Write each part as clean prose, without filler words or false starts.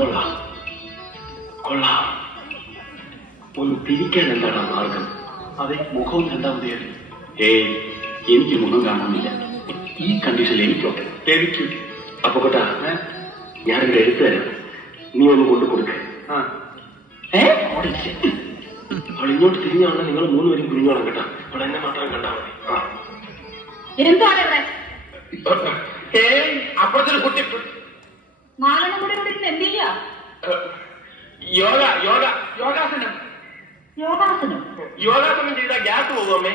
കൊള്ളാം കൊള്ളാം. ഒന്ന് തിരിക്കാൻ എന്താണ് മാർഗം? അതെ, മുഖവും രണ്ടാമതെയായിരുന്നു. ഏയ്, എനിക്ക് മുഖം കാണുന്നില്ല. ഈ കണ്ടീഷനിൽ എനിക്കോട്ടെ. എനിക്ക് അപ്പൊ കേട്ടാ, ഞാനൊരു എഴുത്ത് തരാം, നീ ഒന്ന് കൊണ്ടു കൊടുക്ക. അവൾ ഇങ്ങോട്ട് തിരിഞ്ഞാണ് നിങ്ങൾ മൂന്നുപേരും കുഞ്ഞോളം കേട്ടാ. അവൾ എന്നെ മാത്രം കണ്ടാ മതി. എന്താണ് ഇവിടെ? അപ്പുറത്തൊരു കുട്ടി നാലെണ്ണം കൂടി കൂടി എന്ത് ചെയ്യാ? യോഗ യോഗ യോഗാസനം. യോഗാസനം? യോഗാസനം ചെയ്താ ഗ്യാസ് പോകുമേ.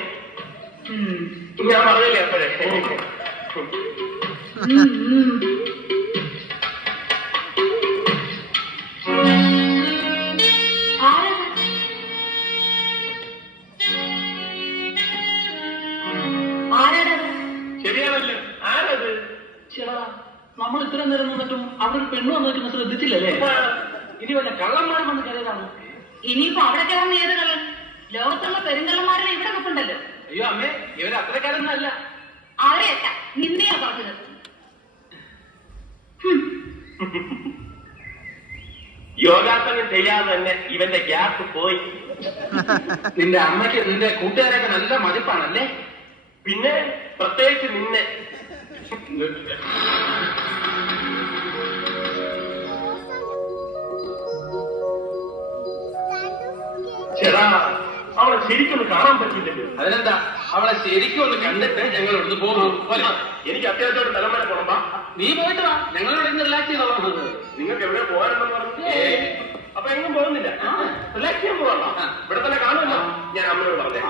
ഞാൻ പറഞ്ഞില്ലേ അപ്പോഴേ. ശരിയാണല്ലോ. ആരത്? ചേട്ടാ, നമ്മൾ ഇത്രയും നേരം നിന്നിട്ടും അവിടെ ഒരു പെണ്ണ് വന്നിട്ട് ശ്രദ്ധിച്ചില്ലല്ലേ? ഇനി വല്ല കള്ളന്മാർ വന്ന് കയറിയതാണോ? ഇനിയിപ്പോ അവിടെ കയറുന്ന ഏത് കള്ളൻ? ലോകത്തുള്ള പെരുങ്കള്ളന്മാരെ ഇവിടെ വെക്കുണ്ടല്ലോ. അയ്യോ അമ്മേ, ഇവര് അത്രക്കാരൊന്നും അല്ല. അവരെയല്ല, നിന്നെയാ പറഞ്ഞത്. യോഗാസനം ചെയ്യാതെ തന്നെ ഇവന്റെ ഗ്യാസ് പോയി. നിന്റെ അമ്മയ്ക്ക് നിന്റെ കൂട്ടുകാരൊക്കെ നല്ല മതിപ്പാണല്ലേ? പിന്നെ പ്രത്യേകിച്ച് നിന്നെ. ചേടാ, അവളെ ശരിക്കൊന്ന് കാണാൻ പറ്റില്ലല്ലോ. അതിനെന്താ, അവളെ ശരിക്കും ഒന്ന് കണ്ടിട്ട് ഞങ്ങൾ ഇവിടുന്ന് പോകും. എനിക്ക് അത്യാവശ്യമായിട്ട് തലമുറ പോകണം. നീ പോയിട്ട് വാ, ഞങ്ങളോട് ഇന്ന് റിലാക്സ് ചെയ്തോളാം. നിങ്ങൾക്ക് എവിടെ പോകാനെന്ന് പറഞ്ഞു? അപ്പൊ എങ്ങും പോകുന്നില്ല. റിലാക്സ് ചെയ്യാൻ പോകണ്ട, ഇവിടെ തന്നെ കാണുമല്ലോ. ഞാൻ അമ്മയോട് പറഞ്ഞേ.